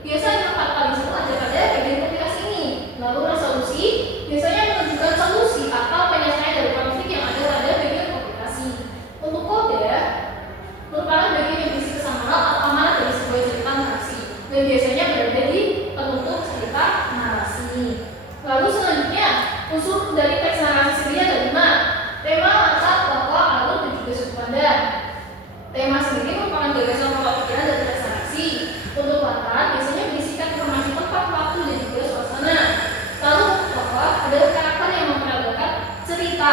Biasanya 4 kali 1 ada pada bagian komunikasi ini. Lalu resolusi biasanya menunjukkan solusi atau penyelesaian dari konflik yang ada pada bagian komunikasi. Untuk kode merupakan bagian yang berisi kesamaan atau amanat dari sebuah cerita narasi dan biasanya berada di penutup cerita narasi. Lalu selanjutnya unsur dari teks narasi sendiri ada 5. Tema, latar, tokoh, alur, dan juga sudut pandang. Tema sendiri merupakan gagasan pokok pikiran dari teks narasi. Untuk latar biasanya berisikan informasi tempat, waktu, dan juga suasana. Lalu tokoh adalah karakter yang memperagakan cerita.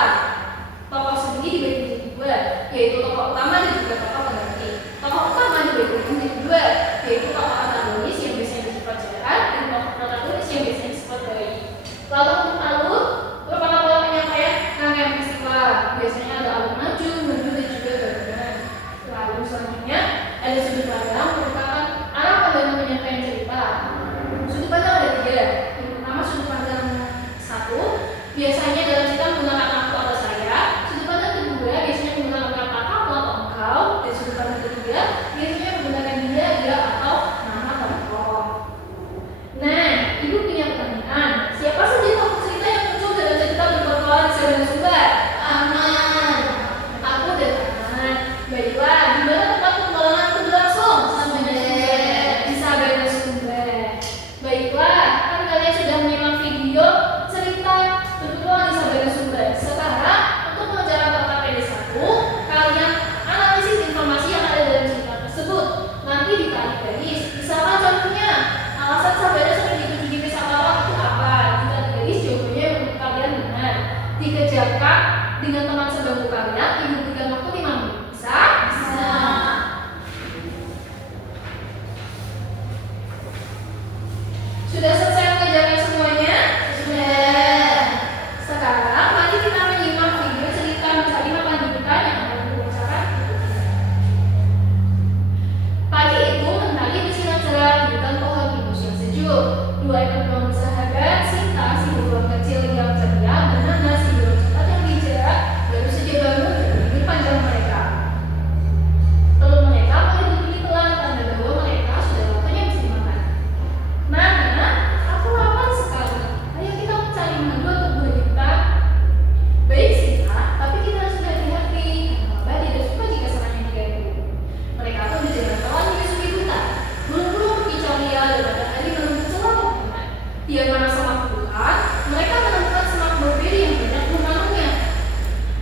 Tokoh sendiri dibagi menjadi 2, yaitu tokoh utama dan juga tokoh pengganti. Tokoh utama dibagi menjadi 2, yaitu tokoh antagonis yang biasanya bersifat jahat dan tokoh protagonis yang biasanya bersifat baik. Lalu untuk alur merupakan pola penyampaian rangkaian peristiwa. Biasanya ada alur maju, mundur, dan juga gabungan. Lalu selanjutnya ada sudut pandang merupakan arah pandang penyampaian cerita. Sudut pandang ada 3. Yang pertama sudut pandang 1 biasanya dalam cerita menggunakan aku atau saya. Sudut pandang kedua biasanya menggunakan kata kamu atau engkau. Dan sudut pandang ketiga biasanya menggunakan dia, atau nama tokoh. Nah, ibu punya pertanyaan. Siapa saja tokoh cerita yang muncul dalam cerita berpetualang di Sabana Sumba? Aman. Aku dan Aman. Baiklah, di mana tempat petualangan itu berlangsung? Di Sabana Sumba. Baiklah, kan kalian sudah menyimak video cerita berpetualang di Sabana Sumba. Sekarang untuk mengerjakan kata PD1, kalian analisis informasi yang ada dalam cerita tersebut. Nanti ditarik garis. Misalkan contohnya, alasan Sabana sering dituju di wisatawan itu apa? Ditarik garis, jawabannya menurut kalian benar. Dikerjakan dengan teman sebangku kalian, ibu berikan waktu 5 menit. Bisa? Bisa. Sudah selesai mengerjakan semuanya? Sudah. Sekarang mari kita menyimak video cerita mencari makan di hutan yang akan dibacakan. Pagi itu mentari bersinar cerah di hutan pohon pinus yang sejuk. 2 ekor beruang bersahabat, Sinta si beruang kecil yang ceria, dan Nana si beruang cepat yang bijak baru saja bangun dari tidur panjang mereka. Perut mereka mulai berbunyi pelan tanda bahwa mereka sudah waktunya bisa dimakan. Nana, aku lapar sekali. Ayo kita mencari madu untuk buah kita. Baik Sinta, tapi kita harus berhati-hati. Mbak tidak suka jika serangan diganggu. Mereka pun berjalan pelan menyusuri hutan. Burung-burung berkicau liar dan matahari menunggu celah pegunungan. Di antara semak hutan, mereka menemukan semak blueberry yang banyak buah-buahnya.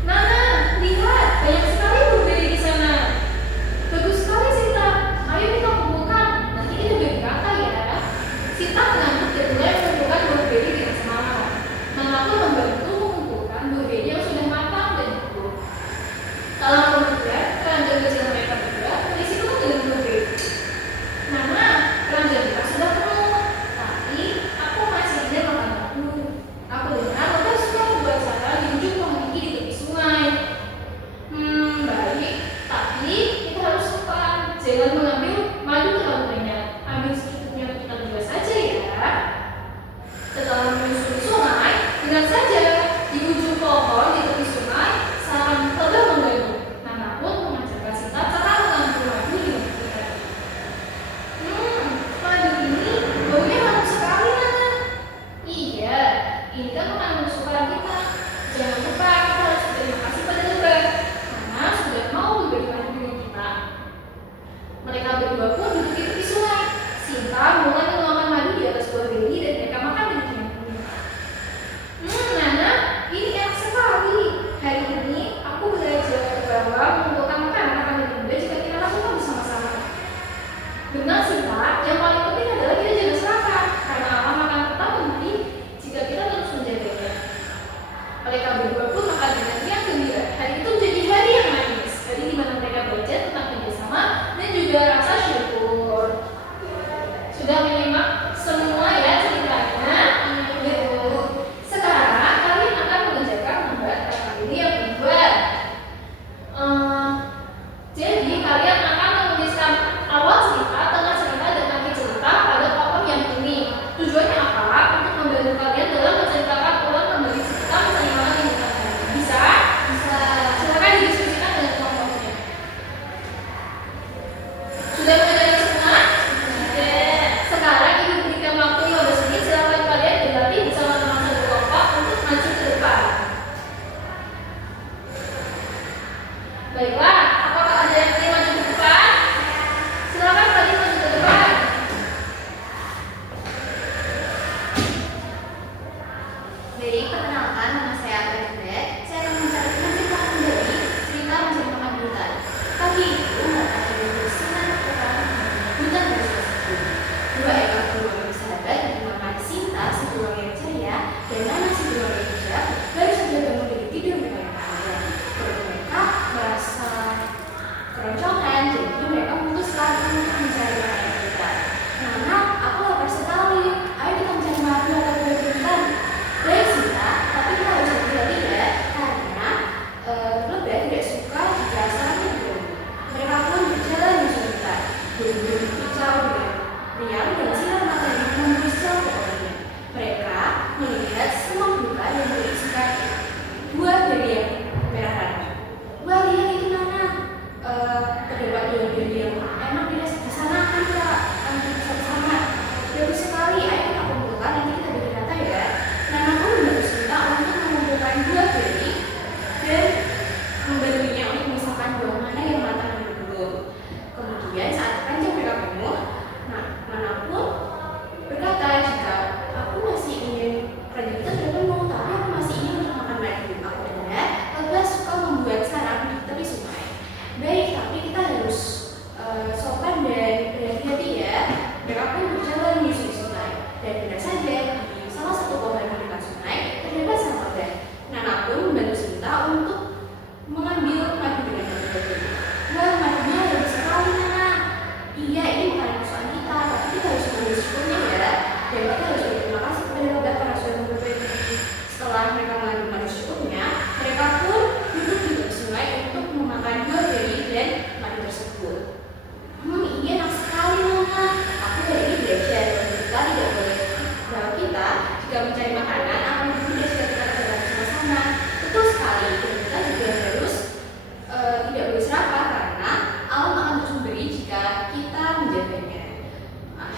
Nana, lihat, banyak sekali blueberry di sana. Bagus sekali Sinta. Ayo kita kumpulkan. Nanti kita bagi kakak ya. Sinta mengantuk dan mulai mengumpulkan blueberry dengan semangat. Nana pun membantu mengumpulkan blueberry yang sudah matang dan empuk. Kalau kemudian keranjang kecil mereka berdua terisi penuh dengan blueberry. Nana, keranjang kita sudah penuh. Tapi aku masih ingin makan madu. Aku dengar Bapak suka membuat acara di ujung pohon tinggi di tepi sungai. Baik. Tapi kita harus sopan. Jangan mengambil madu terlalu banyak. Ambil secukupnya untuk kita berdua saja ya. Setelah menyusuri sungai, dengar saja di ujung pohon di tepi sungai sarang terbang mengganggu. Nana pun mengajarkan Sinta cara mengambil madu dengan hati-hati. Madu ini baunya harum sekali Nana. Iya, ini kan makanan kesukaan kita. Jangan lupa kita harus berterima kasih pada lebah karena sudah mau berbagi madu dengan kita. Mereka berdua pun duduk di tepi sungai. Sinta mulai menuangkan madu di atas buah beri dan mereka makan dengan kenyang. Nana, ini enak sekali. Hari ini aku belajar bahwa mengumpulkan makanan akan lebih mudah jika kita lakukan bersama-sama. Benar Sinta, yang paling penting adalah kita jangan serakah karena akan makan tetap penting jika kita terus menjaganya. Mereka berdua pun makan dengan riang gembira. Hari itu menjadi hari yang manis, hari di mana mereka belajar tentang kerjasama dan juga rasa syukur. Sudah menyimak semua ya ceritanya? Sekarang kalian akan mengerjakan membuat kata ini yang kedua. Jadi kalian akan menuliskan awal cerita, tengah cerita, dan akhir cerita pada tokoh yang ini. Tujuannya apa? Untuk membantu kalian dalam menceritakan ulang kembali cerita mencari makan di hutan. Bisa? Bisa. Silakan didiskusikan dengan tokohnya. Sudah mengerjakan semua? Sudah. Sekarang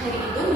Jadi itu